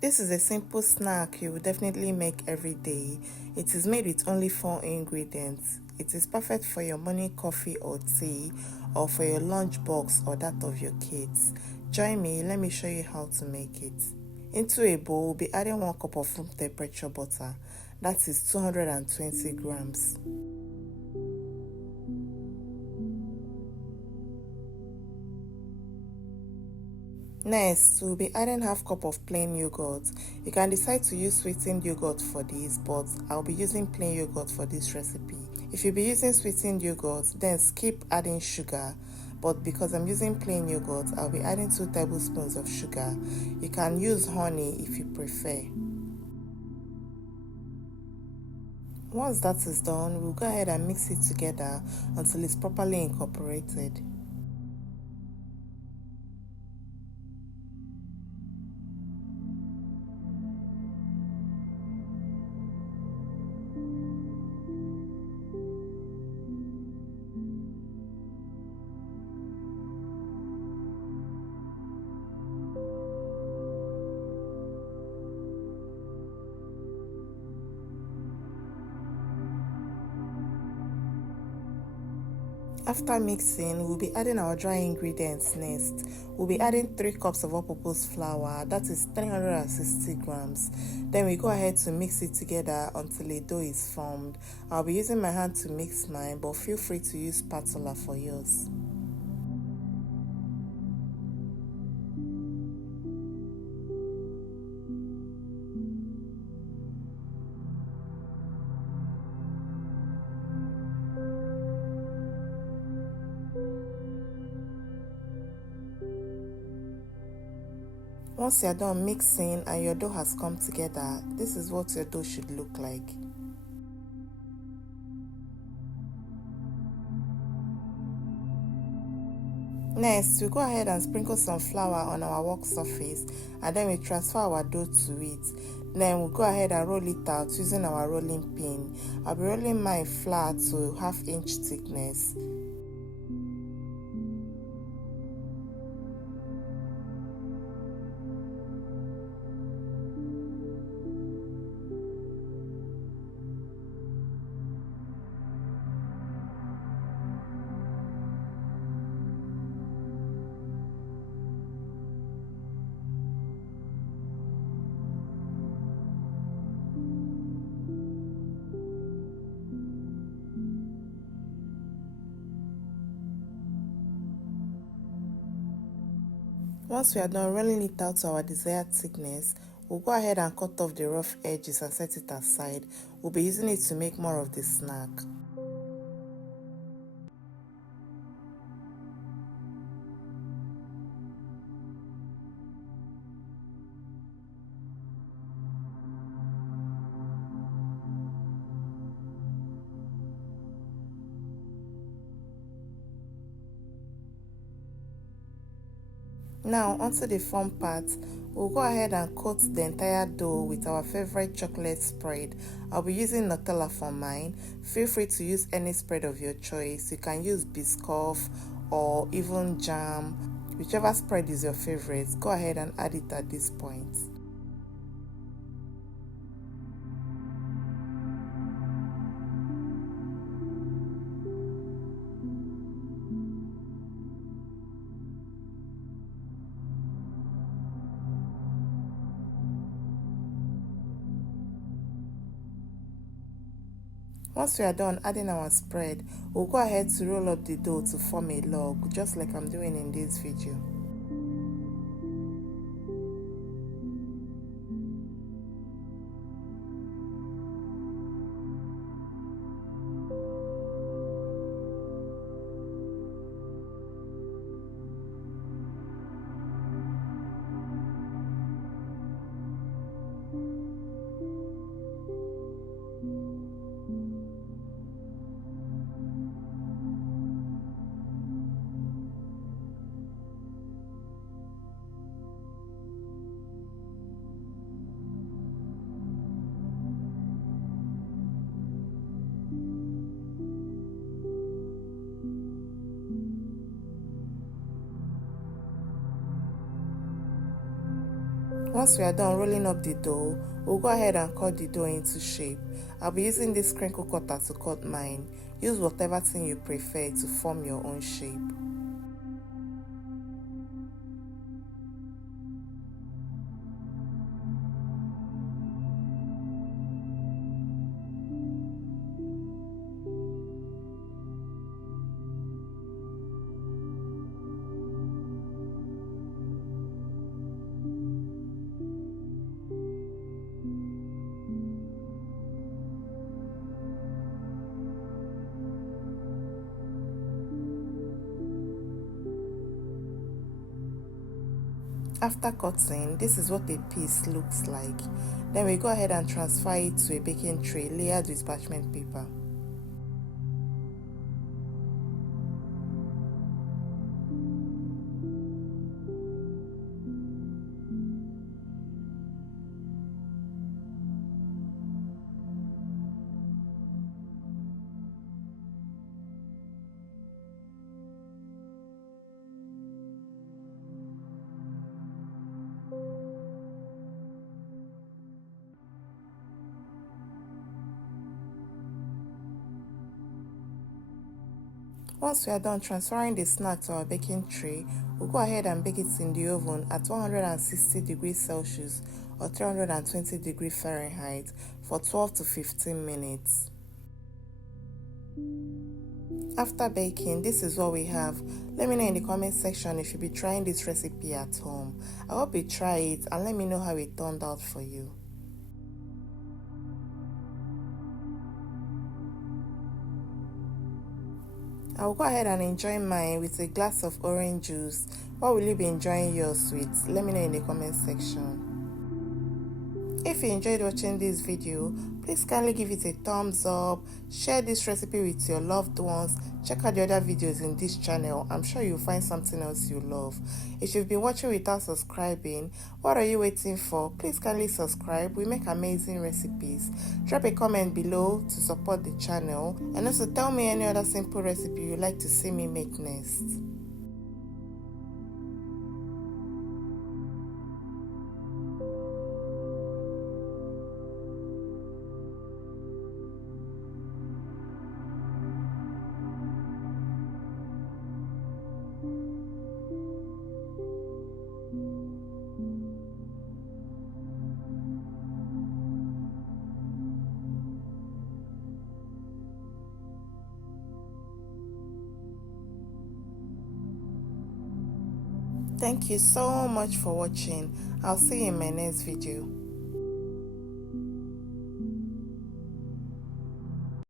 This is a simple snack you will definitely make every day. It is made with only 4 ingredients. It is perfect for your morning coffee or tea, or for your lunch box or that of your kids. Join me, let me show you how to make it. Into a bowl, we'll be adding 1 cup of room temperature butter. That is 220 grams. Next, we'll be adding half cup of plain yogurt. You can decide to use sweetened yogurt for this, but I'll be using plain yogurt for this recipe. If you'll be using sweetened yogurt, then skip adding sugar. But because I'm using plain yogurt, I'll be adding 2 tablespoons of sugar. You can use honey if you prefer. Once that is done, we'll go ahead and mix it together until it's properly incorporated. After mixing, we'll be adding our dry ingredients next. We'll be adding 3 cups of all-purpose flour, that is 360 grams. Then we go ahead to mix it together until a dough is formed. I'll be using my hand to mix mine, but feel free to use spatula for yours. Once you're done mixing and your dough has come together, this is what your dough should look like. Next, we go ahead and sprinkle some flour on our work surface, and then we transfer our dough to it. Then we'll go ahead and roll it out using our rolling pin. I'll be rolling mine flat to 1/2 inch thickness. Once we are done rolling it out to our desired thickness, we'll go ahead and cut off the rough edges and set it aside. We'll be using it to make more of the snack. Now onto the fun part. We'll go ahead and coat the entire dough with our favorite chocolate spread. I'll be using Nutella for mine. Feel free to use any spread of your choice. You can use Biscoff or even jam. Whichever spread is your favorite, go ahead and add it at this point. Once we are done adding our spread, we'll go ahead to roll up the dough to form a log, just like I'm doing in this video. Once we are done rolling up the dough, we'll go ahead and cut the dough into shape. I'll be using this crinkle cutter to cut mine. Use whatever thing you prefer to form your own shape. After cutting, this is what a piece looks like. Then we go ahead and transfer it to a baking tray layered with parchment paper. Once we are done transferring the snack to our baking tray, we'll go ahead and bake it in the oven at 160 degrees Celsius or 320 degrees Fahrenheit for 12 to 15 minutes. After baking, this is what we have. Let me know in the comment section if you'll be trying this recipe at home. I hope you try it and let me know how it turned out for you. I'll go ahead and enjoy mine with a glass of orange juice. What will you be enjoying yours with? Let me know in the comment section. If you enjoyed watching this video, please kindly give it a thumbs up, share this recipe with your loved ones, check out the other videos in this channel. I'm sure you'll find something else you love. If you've been watching without subscribing, what are you waiting for? Please kindly subscribe. We make amazing recipes. Drop a comment below to support the channel, and also tell me any other simple recipe you'd like to see me make next. Thank you so much for watching. I'll see you in my next video.